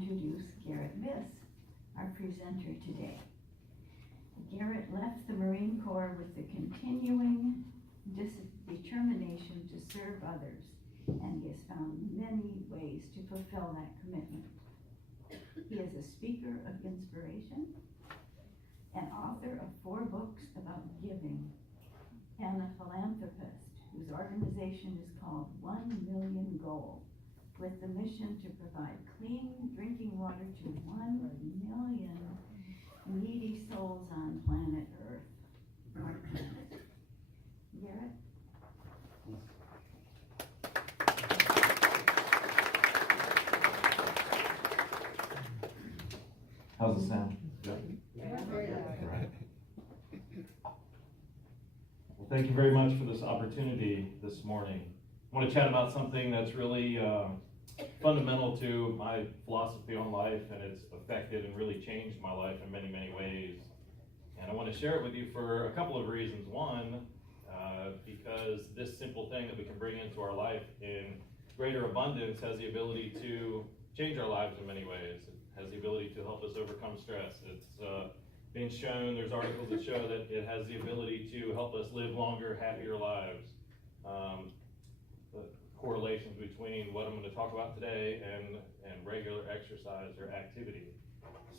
introduce Garret Biss, our presenter today. Garret left the Marine Corps with the continuing determination to serve others, and he has found many ways to fulfill that commitment. He is a speaker of inspiration, an author of 4 books about giving, and a philanthropist whose organization is called 1 Million Goal, with the mission to provide clean drinking water to 1 million needy souls on planet Earth. Our planet. Garret? How's it sound? Right. Well, thank you very much for this opportunity this morning. I want to chat about something that's really fundamental to my philosophy on life, and it's affected and really changed my life in many, many ways. And I want to share it with you for a couple of reasons. One, because this simple thing that we can bring into our life in greater abundance has the ability to change our lives in many ways. It has the ability to help us overcome stress. It's been shown, there's articles that show that it has the ability to help us live longer, happier lives. The correlations between what I'm going to talk about today and regular exercise or activity.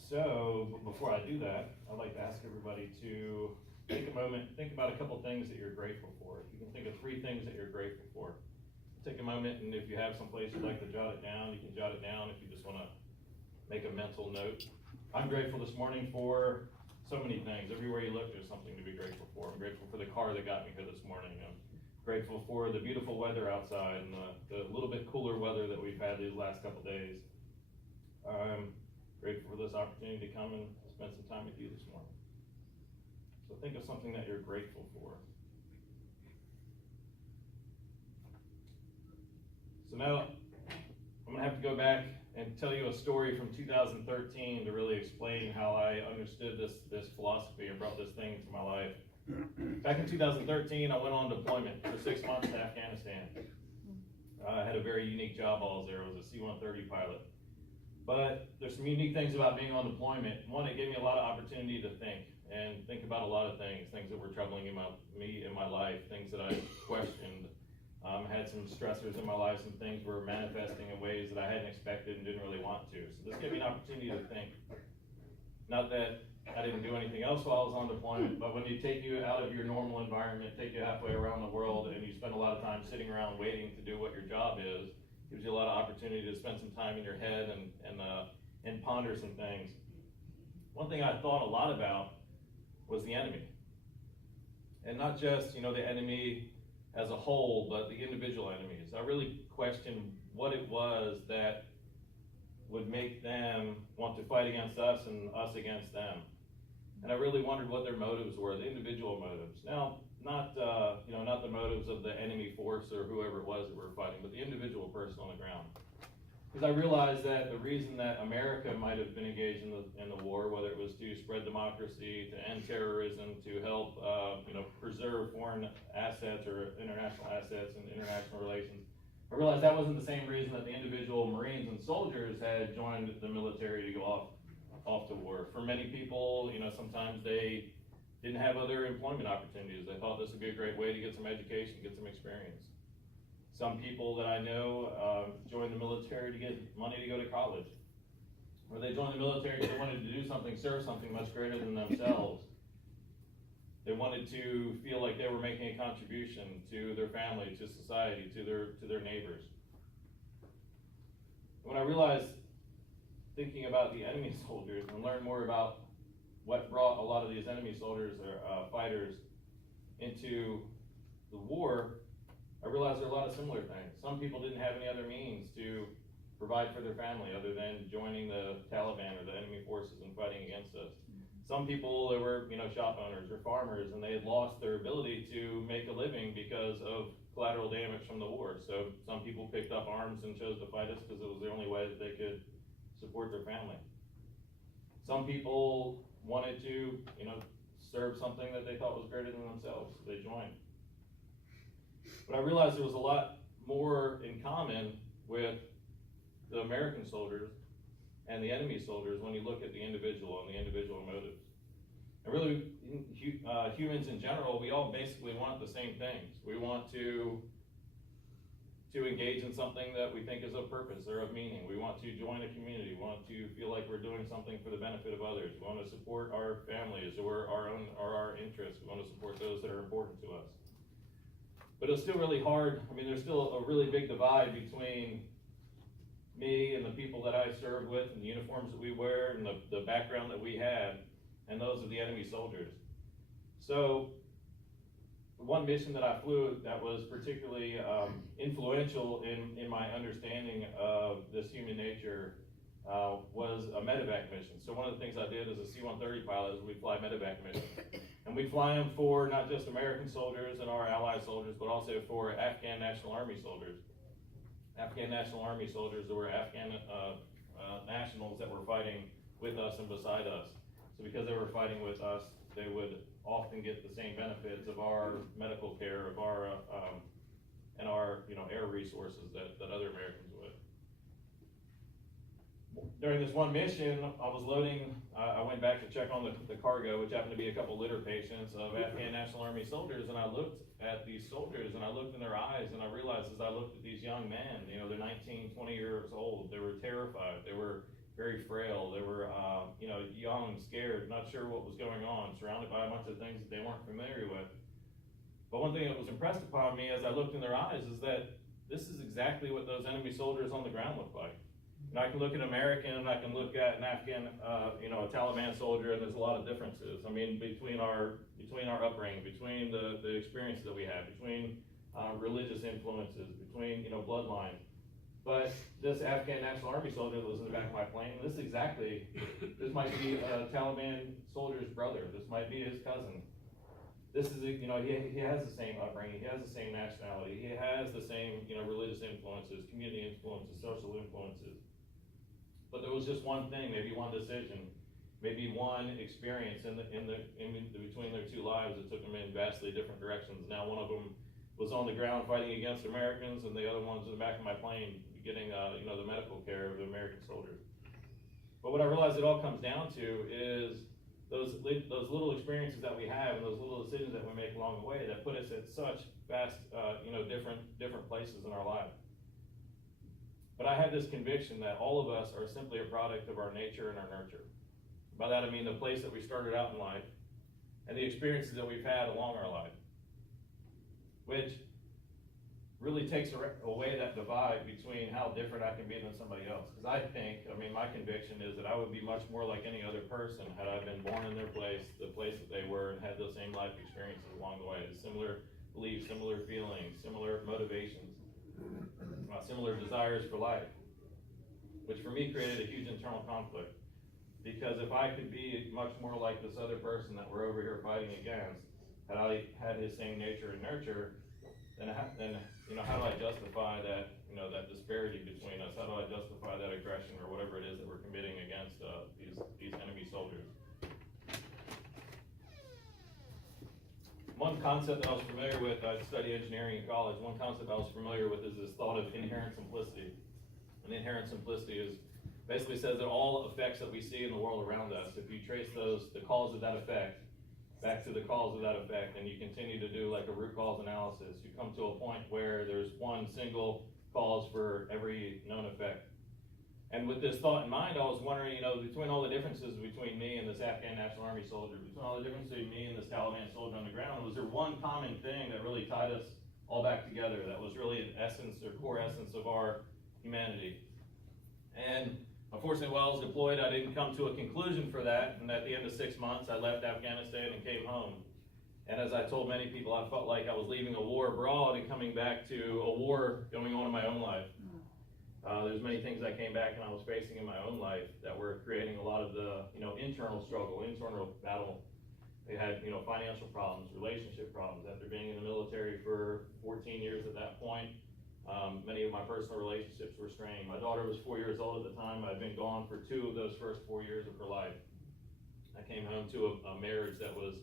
So before I do that, I'd like to ask everybody to take a moment, think about a couple things that you're grateful for. If you can think of 3 things that you're grateful for. Take a moment, and if you have someplace you'd like to jot it down, you can jot it down if you just want to make a mental note. I'm grateful this morning for so many things. Everywhere you look, there's something to be grateful for. I'm grateful for the car that got me here this morning. I'm grateful for the beautiful weather outside and the little bit cooler weather that we've had these last couple days. I'm grateful for this opportunity to come and spend some time with you this morning. So think of something that you're grateful for. So now I'm going to have to go back and tell you a story from 2013 to really explain how I understood this philosophy and brought this thing into my life. Back in 2013, I went on deployment for 6 months to Afghanistan. I had a very unique job while I was there. I was a C-130 pilot. But there's some unique things about being on deployment. One, it gave me a lot of opportunity to think about a lot of things that were troubling me in my life, things that I questioned. I had some stressors in my life, some things were manifesting in ways that I hadn't expected and didn't really want to. So this gave me an opportunity to think. Not that I didn't do anything else while I was on deployment, but when you take you out of your normal environment, take you halfway around the world, and you spend a lot of time sitting around waiting to do what your job is, gives you a lot of opportunity to spend some time in your head and ponder some things. One thing I thought a lot about was the enemy. And not just, the enemy as a whole, but the individual enemies. I really questioned what it was that would make them want to fight against us and us against them. And I really wondered what their motives were, the individual motives. Now, not the motives of the enemy force or whoever it was that we were fighting, but the individual person on the ground. Because I realized that the reason that America might have been engaged in the war, whether it was to spread democracy, to end terrorism, to help preserve foreign assets or international assets and international relations, I realized that wasn't the same reason that the individual Marines and soldiers had joined the military to go off to war. For many people, sometimes they didn't have other employment opportunities. They thought this would be a great way to get some education, get some experience. Some people that I know joined the military to get money to go to college. Or they joined the military because they wanted to do something, serve something much greater than themselves. They wanted to feel like they were making a contribution to their family, to society, to their neighbors. When I realized, thinking about the enemy soldiers and learned more about what brought a lot of these enemy soldiers or fighters into the war, I realized there are a lot of similar things. Some people didn't have any other means to provide for their family other than joining the Taliban or the enemy forces and fighting against us. Some people, they were shop owners or farmers, and they had lost their ability to make a living because of collateral damage from the war. So some people picked up arms and chose to fight us because it was the only way that they could support their family. Some people wanted to, serve something that they thought was greater than themselves, so they joined. But I realized there was a lot more in common with the American soldiers and the enemy soldiers when you look at the individual and the individual motives. And really, humans in general, we all basically want the same things. We want to engage in something that we think is of purpose or of meaning. We want to join a community. We want to feel like we're doing something for the benefit of others. We want to support our families or our interests. We want to support those that are important to us. But it's still really hard. I mean, there's still a really big divide between me and the people that I serve with and the uniforms that we wear and the background that we have and those of the enemy soldiers. So one mission that I flew that was particularly influential in my understanding of this human nature was a medevac mission. So one of the things I did as a C-130 pilot is we'd fly medevac missions. And we'd fly them for not just American soldiers and our allied soldiers, but also for Afghan National Army soldiers. Afghan National Army soldiers that were Afghan nationals that were fighting with us and beside us. So because they were fighting with us, they would often get the same benefits of our medical care, of our and our air resources that other Americans would. During this one mission, I was loading. I went back to check on the cargo, which happened to be a couple litter patients of Afghan National Army soldiers, and I looked at these soldiers and I looked in their eyes, and I realized as I looked at these young men, they're 19, 20 years old. They were terrified. They were very frail. They were, young, scared, not sure what was going on, surrounded by a bunch of things that they weren't familiar with. But one thing that was impressed upon me as I looked in their eyes is that this is exactly what those enemy soldiers on the ground look like. And I can look at an American and I can look at an Afghan, a Taliban soldier, and there's a lot of differences. I mean, between our upbringing, between the experiences that we have, between religious influences, between bloodline. But this Afghan National Army soldier that was in the back of my plane, this might be a Taliban soldier's brother. This might be his cousin. This is, he has the same upbringing, he has the same nationality, he has the same, religious influences, community influences, social influences. But there was just one thing, maybe one decision, maybe one experience in between their two lives that took them in vastly different directions. Now one of them was on the ground fighting against Americans, and the other one's in the back of my plane getting, the medical care of the American soldiers. But what I realized it all comes down to is those little experiences that we have and those little decisions that we make along the way that put us at such vast, different places in our life. But I have this conviction that all of us are simply a product of our nature and our nurture. By that I mean the place that we started out in life and the experiences that we've had along our life, which really takes away that divide between how different I can be than somebody else. Because my conviction is that I would be much more like any other person had I been born in their place, the place that they were, and had those same life experiences along the way. Similar beliefs, similar feelings, similar motivations, similar desires for life, which for me created a huge internal conflict. Because if I could be much more like this other person that we're over here fighting against, had I had his same nature and nurture, then how do I justify that, that disparity between us? How do I justify that aggression or whatever it is that we're committing against these enemy soldiers? One concept that I was familiar with, I studied engineering in college, one concept I was familiar with is this thought of inherent simplicity. And inherent simplicity basically says that all effects that we see in the world around us, if you trace the cause of that effect, back to the cause of that effect, and you continue to do like a root cause analysis, you come to a point where there's one single cause for every known effect. And with this thought in mind, I was wondering, between all the differences between me and this Afghan National Army soldier, between all the differences between me and this Taliban soldier on the ground, was there one common thing that really tied us all back together, that was really an essence or core essence of our humanity? And unfortunately, while I was deployed, I didn't come to a conclusion for that, and at the end of 6 months, I left Afghanistan and came home. And as I told many people, I felt like I was leaving a war abroad and coming back to a war going on in my own life. There's many things I came back and I was facing in my own life that were creating a lot of the, internal struggle, internal battle. They had, financial problems, relationship problems. After being in the military for 14 years at that point, many of my personal relationships were strained. My daughter was 4 years old at the time. I'd been gone for 2 of those first 4 years of her life. I came home to a marriage that was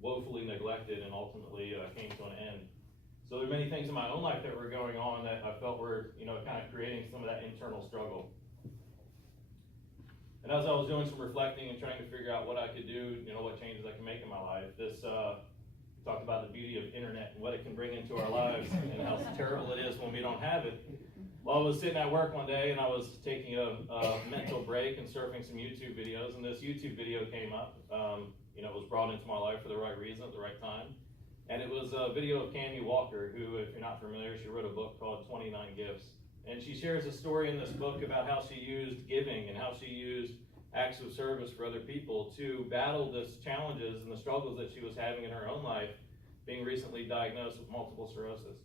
woefully neglected and ultimately came to an end. So there are many things in my own life that were going on that I felt were, kind of creating some of that internal struggle. And as I was doing some reflecting and trying to figure out what I could do, what changes I can make in my life, talked about the beauty of internet and what it can bring into our lives and how terrible it is when we don't have it. Well, I was sitting at work one day and I was taking a mental break and surfing some YouTube videos, and this YouTube video came up. It was brought into my life for the right reason at the right time. And it was a video of Cammie Walker, who, if you're not familiar, she wrote a book called 29 Gifts. And she shares a story in this book about how she used giving and how she used acts of service for other people to battle the challenges and the struggles that she was having in her own life, being recently diagnosed with multiple sclerosis.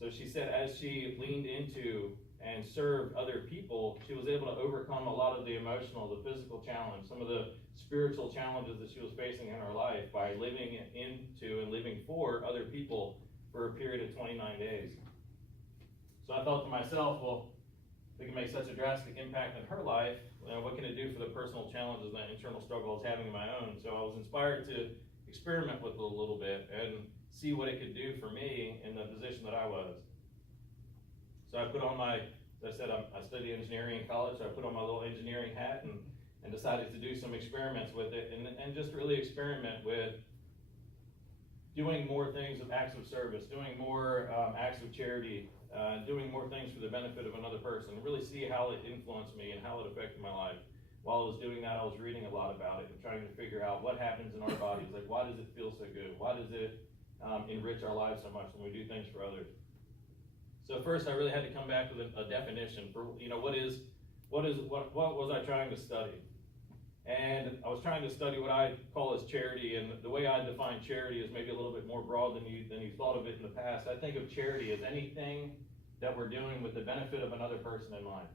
So she said as she leaned into and served other people, she was able to overcome a lot of the emotional, the physical challenge, some of the spiritual challenges that she was facing in her life by living into and living for other people for a period of 29 days. So I thought to myself, well, if it can make such a drastic impact in her life, what can it do for the personal challenges and that internal struggle I was having in my own? So I was inspired to experiment with it a little bit and see what it could do for me in the position that I was. So I put on as I said, I studied engineering in college, so I put on my little engineering hat and decided to do some experiments with it and just really experiment with doing more things of acts of service, doing more acts of charity, doing more things for the benefit of another person, really see how it influenced me and how it affected my life. While I was doing that, I was reading a lot about it and trying to figure out what happens in our bodies. Like, why does it feel so good? Why does it enrich our lives so much when we do things for others? So first, I really had to come back with a definition for what was I trying to study? And I was trying to study what I call as charity, and the way I define charity is maybe a little bit more broad than you thought of it in the past. I think of charity as anything that we're doing with the benefit of another person in mind.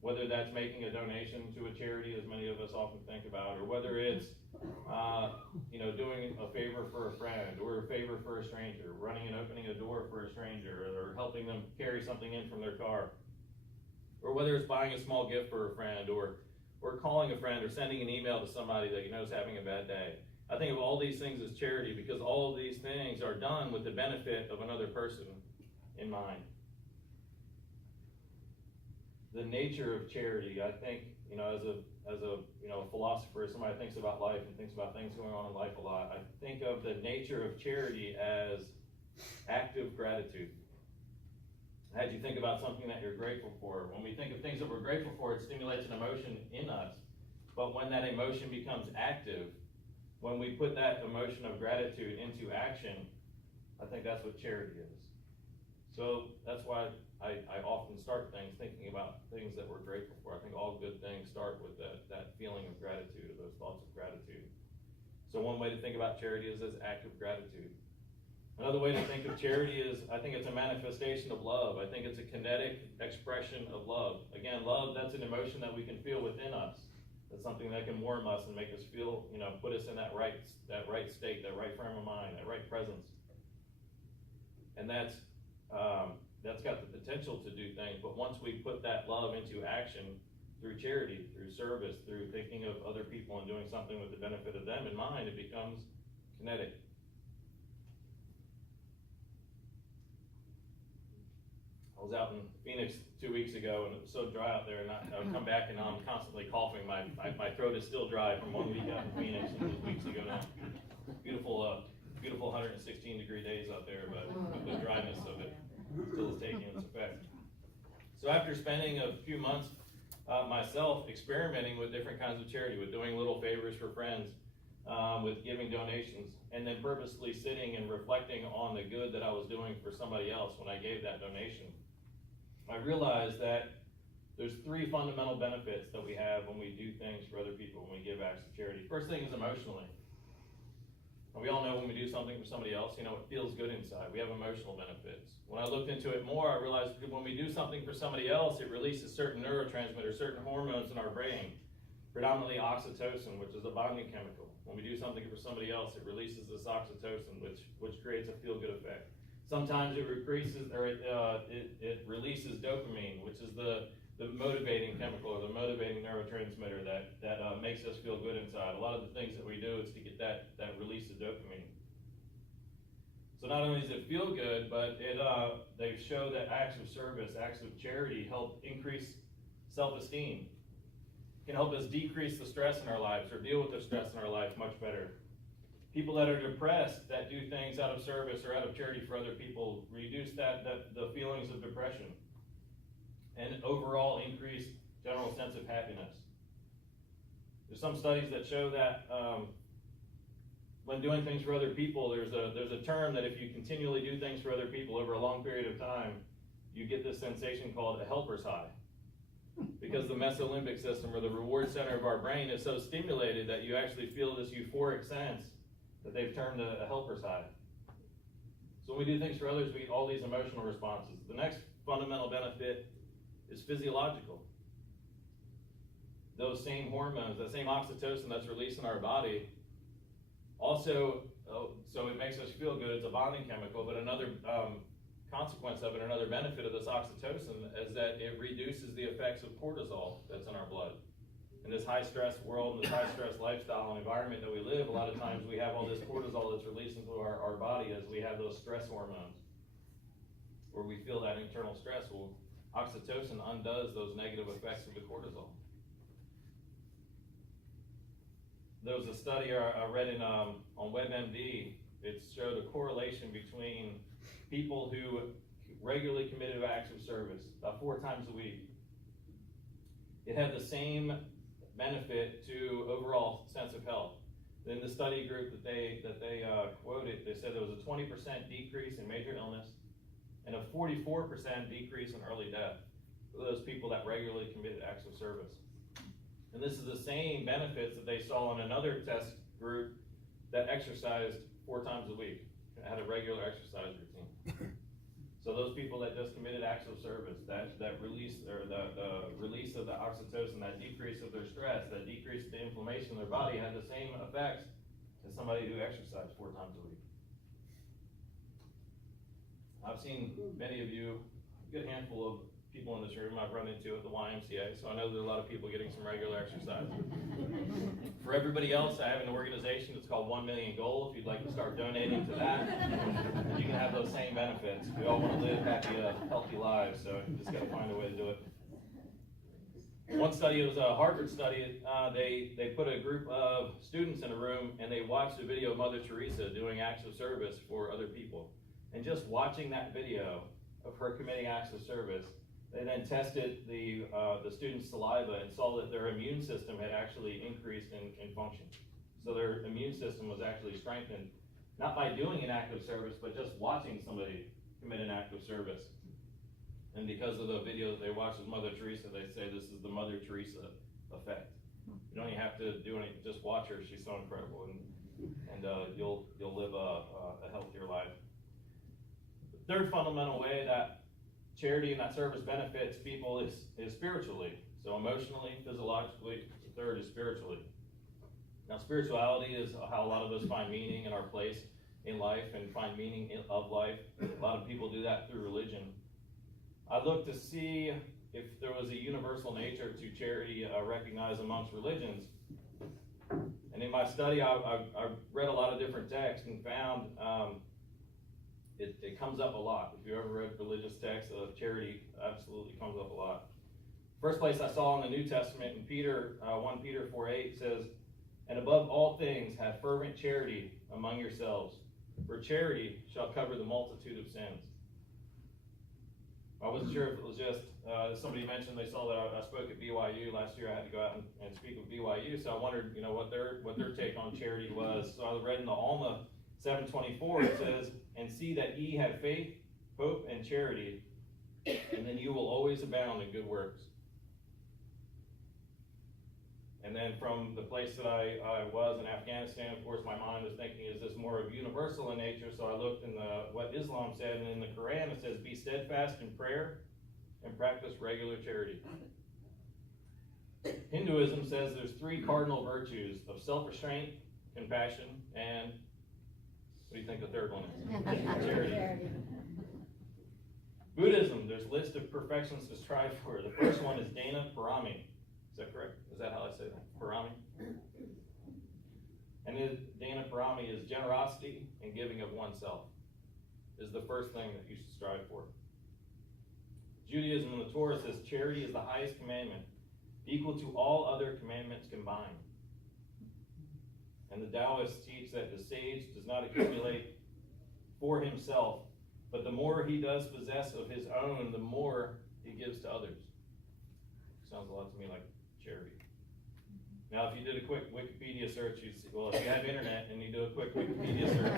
Whether that's making a donation to a charity, as many of us often think about, or whether it's doing a favor for a friend, or a favor for a stranger, running and opening a door for a stranger, or helping them carry something in from their car, or whether it's buying a small gift for a friend, or calling a friend, or sending an email to somebody that you know is having a bad day. I think of all these things as charity because all of these things are done with the benefit of another person in mind. The nature of charity, I think, as a philosopher, somebody thinks about life and thinks about things going on in life a lot. I think of the nature of charity as active gratitude. I had you think about something that you're grateful for. When we think of things that we're grateful for, it stimulates an emotion in us. But when that emotion becomes active, when we put that emotion of gratitude into action, I think that's what charity is. So that's why I often start things thinking about things that we're grateful for. I think all good things start with that feeling of gratitude, or those thoughts of gratitude. So one way to think about charity is as active gratitude. Another way to think of charity is, I think it's a manifestation of love. I think it's a kinetic expression of love. Again, love, that's an emotion that we can feel within us. That's something that can warm us and make us feel, put us in that right state, that right frame of mind, that right presence. And that's got the potential to do things, but once we put that love into action through charity, through service, through thinking of other people and doing something with the benefit of them in mind, it becomes kinetic. I was out in Phoenix 2 weeks ago, and it was so dry out there, and I would come back and now I'm constantly coughing. My throat is still dry from 1 week out in Phoenix, and it was weeks ago now. Beautiful 116 degree days out there, but the dryness of it still is taking its effect. So after spending a few months myself experimenting with different kinds of charity, with doing little favors for friends, with giving donations, and then purposely sitting and reflecting on the good that I was doing for somebody else when I gave that donation, I realized that there's 3 fundamental benefits that we have when we do things for other people, when we give acts of charity. First thing is emotionally. And we all know when we do something for somebody else, it feels good inside. We have emotional benefits. When I looked into it more, I realized that when we do something for somebody else, it releases certain neurotransmitters, certain hormones in our brain, predominantly oxytocin, which is a bonding chemical. When we do something for somebody else, it releases this oxytocin, which creates a feel-good effect. Sometimes it releases dopamine, which is the motivating chemical, or the motivating neurotransmitter that makes us feel good inside. A lot of the things that we do is to get that release of dopamine. So not only does it feel good, but they show that acts of service, acts of charity help increase self-esteem. can help us decrease the stress in our lives or deal with the stress in our life much better. People that are depressed that do things out of service or out of charity for other people reduce the feelings of depression and overall increase general sense of happiness. There's some studies that show that when doing things for other people, there's a term that if you continually do things for other people over a long period of time, you get this sensation called a helper's high. Because the mesolimbic system, or the reward center of our brain, is so stimulated that you actually feel this euphoric sense that they've termed a helper's high. So when we do things for others, we get all these emotional responses. The next fundamental benefit is physiological. Those same hormones, that same oxytocin that's released in our body, also, so it makes us feel good. It's a bonding chemical, but another consequence of it, another benefit of this oxytocin is that it reduces the effects of cortisol that's in our blood. In this high stress world, in this high stress lifestyle and environment that we live, a lot of times we have all this cortisol that's released into our body as we have those stress hormones, where we feel that internal stress. Well, oxytocin undoes those negative effects of the cortisol. There was a study I read on WebMD. It showed a correlation between people who regularly committed acts of service, about 4 times a week. It had the same benefit to overall sense of health. In the study group that they quoted, they said there was a 20% decrease in major illness and a 44% decrease in early death for those people that regularly committed acts of service. And this is the same benefits that they saw in another test group that exercised 4 times a week, had a regular exercise routine. So those people that just committed acts of service, that release, or the release of the oxytocin, that decrease of their stress, that decrease of the inflammation in their body, had the same effects as somebody who exercised 4 times a week. I've seen many of you, a good handful of people in this room I've run into at the YMCA, so I know there's a lot of people getting some regular exercise. For everybody else, I have an organization that's called 1 Million Goal. If you'd like to start donating to that, you can have those same benefits. We all want to live happy, healthy lives, so you just got to find a way to do it. One study, it was a Harvard study, they put a group of students in a room and they watched a video of Mother Teresa doing acts of service for other people. And just watching that video of her committing acts of service, they then tested the students' saliva and saw that their immune system had actually increased in function. So their immune system was actually strengthened, not by doing an act of service, but just watching somebody commit an act of service. And because of the video that they watched with Mother Teresa, they say this is the Mother Teresa effect. You don't even have to do anything, just watch her. She's so incredible, and you'll live a healthier life. The third fundamental way that charity and that service benefits people is spiritually. So emotionally, physiologically. The third is spiritually. Now, spirituality is how a lot of us find meaning in our place in life and find meaning of life. A lot of people do that through religion. I looked to see if there was a universal nature to charity recognized amongst religions. And in my study, I read a lot of different texts and found it comes up a lot. If you ever read religious texts, charity absolutely comes up a lot. First place I saw in the New Testament in Peter, 1 Peter 4:8 says, "And above all things have fervent charity among yourselves, for charity shall cover the multitude of sins." I wasn't sure if it was just, somebody mentioned they saw that I spoke at BYU last year. I had to go out and speak with BYU, so I wondered, what their take on charity was. So I read in the Alma 7:24, it says, "And see that ye have faith, hope, and charity, and then you will always abound in good works." And then from the place that I was in Afghanistan, of course, my mind was thinking, is this more of universal in nature? So I looked in what Islam said, and in the Quran it says, "Be steadfast in prayer and practice regular charity." Hinduism says there's 3 cardinal virtues of self-restraint, compassion, and what do you think the third one is? Charity. Buddhism, there's a list of perfections to strive for. The first one is Dana Parami. Is that correct? Is that how I say that? Parami? And Dana Parami is generosity and giving of oneself is the first thing that you should strive for. Judaism in the Torah says charity is the highest commandment, equal to all other commandments combined. And the Taoists teach that the sage does not accumulate for himself, but the more he does possess of his own, the more he gives to others. Sounds a lot to me like charity. Now, if you did a quick Wikipedia search, you'd see, well, if you have internet and you do a quick Wikipedia search,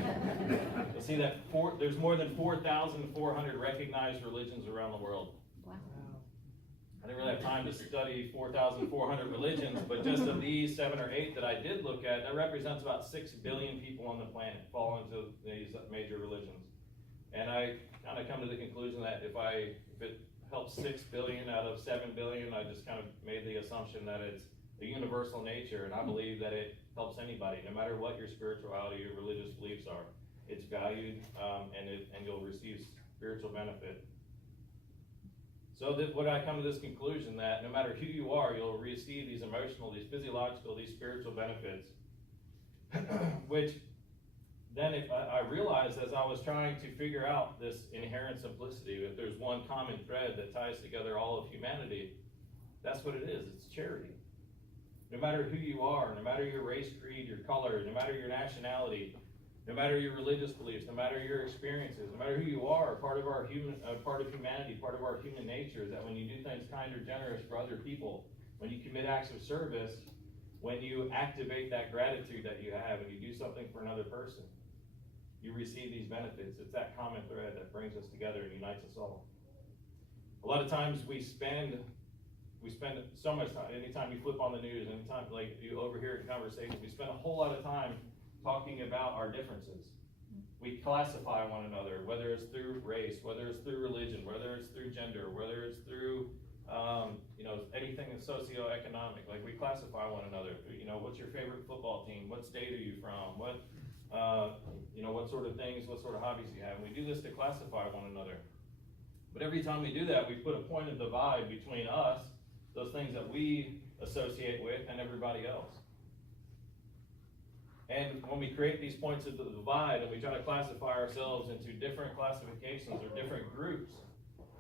you'll see that there's more than 4,400 recognized religions around the world. Wow. I didn't really have time to study 4,400 religions, but just of these 7 or 8 that I did look at, that represents about 6 billion people on the planet fall into these major religions. And I kind of come to the conclusion that if it helps 6 billion out of 7 billion, I just kind of made the assumption that it's a universal nature, and I believe that it helps anybody, no matter what your spirituality or religious beliefs are. It's valued, and you'll receive spiritual benefit. So what I come to this conclusion that no matter who you are, you'll receive these emotional, these physiological, these spiritual benefits, which then I realized as I was trying to figure out this inherent simplicity, if there's one common thread that ties together all of humanity, that's what it is. It's charity. No matter who you are, no matter your race, creed, your color, no matter your nationality, no matter your religious beliefs, no matter your experiences, no matter who you are, part of humanity, part of our human nature is that when you do things kind or generous for other people, when you commit acts of service, when you activate that gratitude that you have and you do something for another person, you receive these benefits. It's that common thread that brings us together and unites us all. A lot of times we spend so much time, anytime you flip on the news, anytime like you overhear conversations, we spend a whole lot of time talking about our differences. We classify one another, whether it's through race, whether it's through religion, whether it's through gender, whether it's through, anything that's socioeconomic. Like we classify one another. What's your favorite football team? What state are you from? What sort of things, what sort of hobbies you have. And we do this to classify one another. But every time we do that, we put a point of divide between us, those things that we associate with, and everybody else. And when we create these points of the divide and we try to classify ourselves into different classifications or different groups,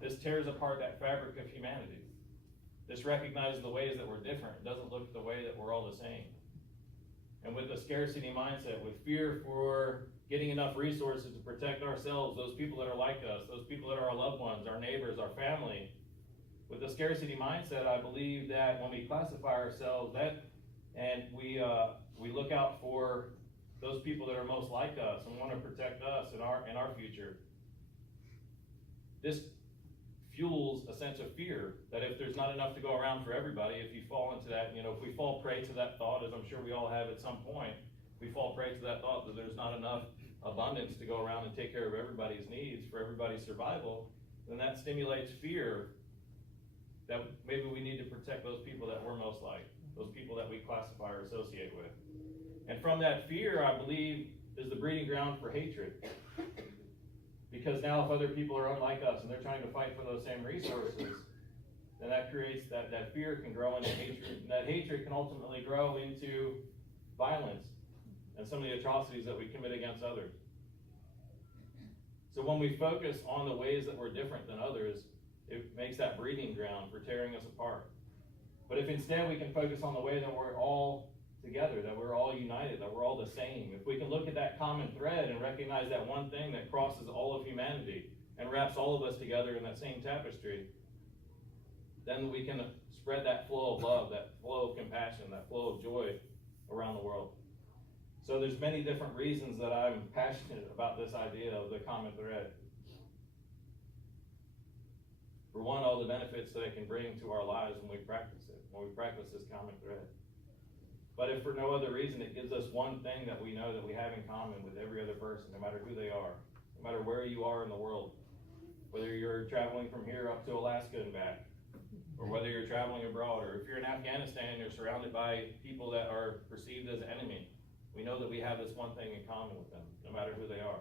this tears apart that fabric of humanity. This recognizes the ways that we're different. It doesn't look at the way that we're all the same. And with a scarcity mindset, with fear for getting enough resources to protect ourselves, those people that are like us, those people that are our loved ones, our neighbors, our family, with a scarcity mindset, I believe that when we classify ourselves, and we look out for those people that are most like us and want to protect us in our future, this fuels a sense of fear that if there's not enough to go around for everybody, if you fall into that, if we fall prey to that thought, as I'm sure we all have at some point, we fall prey to that thought that there's not enough abundance to go around and take care of everybody's needs for everybody's survival, then that stimulates fear that maybe we need to protect those people that we're most like, those people that we classify or associate with. And from that fear, I believe, is the breeding ground for hatred. Because now if other people are unlike us and they're trying to fight for those same resources, then that creates that fear can grow into hatred. And that hatred can ultimately grow into violence and some of the atrocities that we commit against others. So when we focus on the ways that we're different than others, it makes that breeding ground for tearing us apart. But if instead we can focus on the way that we're all together, that we're all united, that we're all the same, if we can look at that common thread and recognize that one thing that crosses all of humanity and wraps all of us together in that same tapestry, then we can spread that flow of love, that flow of compassion, that flow of joy around the world. So there's many different reasons that I'm passionate about this idea of the common thread. For one, all the benefits that it can bring to our lives when we practice it, when we practice this common thread. But if for no other reason, it gives us one thing that we know that we have in common with every other person, no matter who they are, no matter where you are in the world, whether you're traveling from here up to Alaska and back, or whether you're traveling abroad, or if you're in Afghanistan and you're surrounded by people that are perceived as enemy, we know that we have this one thing in common with them, no matter who they are.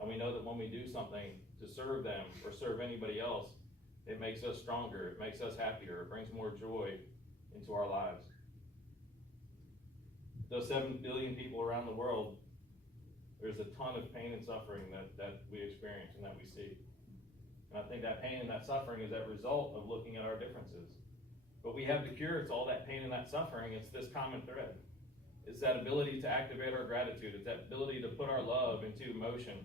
And we know that when we do something to serve them or serve anybody else, it makes us stronger, it makes us happier, it brings more joy into our lives. Those 7 billion people around the world, there's a ton of pain and suffering that we experience and that we see. And I think that pain and that suffering is that result of looking at our differences. But we have the cure. It's all that pain and that suffering. It's this common thread. It's that ability to activate our gratitude. It's that ability to put our love into motion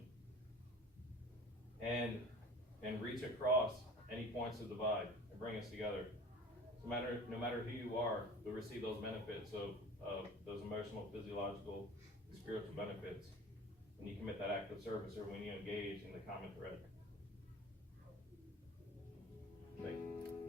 and reach across any points of divide and bring us together. No matter who you are, you'll receive those benefits of those emotional, physiological, and spiritual benefits when you commit that act of service or when you engage in the common thread. Thank you.